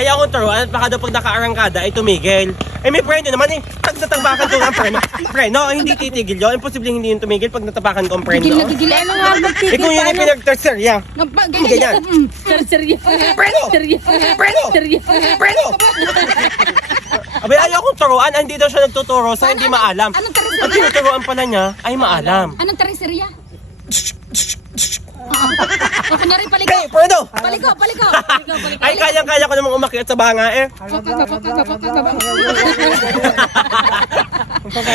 Ayaw kong turuan at baka daw pag nakaarangkada ay tumigil. Eh may preno naman eh. Pag natabakan ko ang preno. Preno, hindi titigil yun. Imposible hindi yun tumigil pag natabakan ko ang preno. Gigil na gigil. Ano nga magtigil? Ikaw yun yung pinag-tercerya. Ganyan. Seryo. Preno! Seryo. Preno! Seryo. Preno! Abay, ayaw kong turuan. Hindi daw siya nagtuturo sa hindi maalam. Anong Ang tareserya? tinuturoan pala niya ay maalam. Anong tareserya? O kunyari paliko. Hey, Preno! Paliko. Ay, kayang-kaya ko namang umakyat sa banga eh.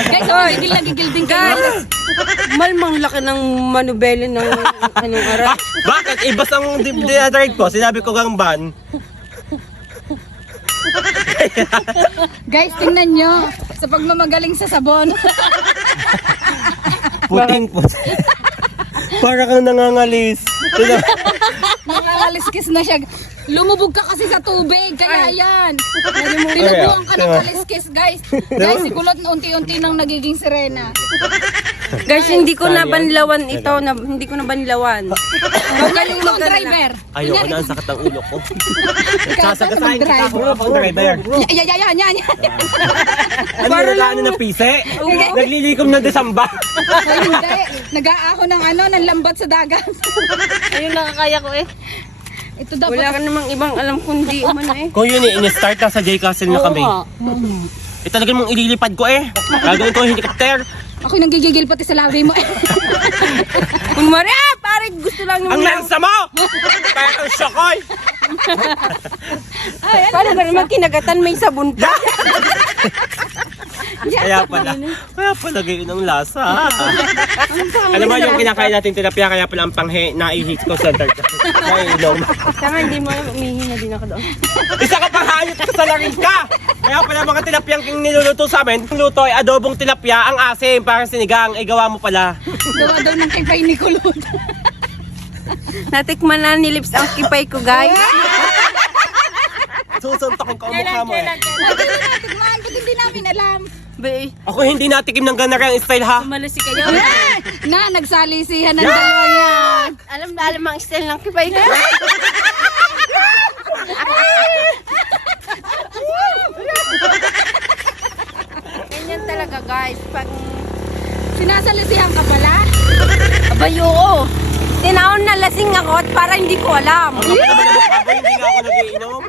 Guys, ako gigil na gigil din guys. Malmang laki ng manubele ng anong araw. Bakit? Ibas ang dinadrive ko. Sinabi ko gang ban. Guys, tingnan nyo. Sa pagmamagaling sa sabon. Puting po. Para kang nangangalis. Nakakaliskis na siya. Lumubog ka kasi sa tubig, kaya yan. Ay, Tinubuhan ka ng diba? kaliskis, guys. Guys, si Kulot na unti-unti nang nagiging sirena. Guys, hindi ko na banlawan ito. Hindi ko na banlawan. Huwag kayong mag-driver. Ayoko na, ang sakit ng ulo ko. Ikaw Sasagasahin kita mag-drive. ako ang driver. Yan. Ano yung ano na pise? Naglilikom ng desamba. Ay, hindi. Nag-aaho ng ng lambat sa dagat. Ayun nakakaya ko eh. Ito dapat. Wala ka namang ibang alam kundi umano eh. Kung yun eh, in-start na sa J Castle na kami. Talaga mong ililipad ko eh. Gagawin ko yung helicopter. Ako'y nanggigigil pati sa labi mo. Kunwari, pare gusto lang Ang yung... lansa mo! Parang syakoy! Paano ba naman kinagatan may sabon pa? Kaya pala ganyan ang lasa. Alam mo yung kinakain natin tilapia, kaya pala ang panghe naihit ko sa dark. Naiinom. Tama, hindi mo alam, umihi na din ako doon. Isa ka pang hayop ka sa larin ka! Kaya pala mga tilapiyang niluluto sa amin, ang luto ay adobong tilapia, ang asim, parang sinigang, ay gawa mo pala. Gawa daw ng kipay ni Kulot. Natikman na ni Lips ang kipay ko, guys. Susuntokin ko ang mukha mo eh. Tignan, ba't hindi namin alam? Be, Ako hindi natikim ng ganara ang style ha. malasi kayo. Na, nagsalisihan ng dalawa yan. Alam ang style ng kipay ko. Ganyan talaga, guys. Pag... Sinasalisihan ka pala? Abay, oo. Tinaon na lasing ako at para hindi ko alam. Ang kapal naman ng mukha ko, hindi nga ako nagiinom.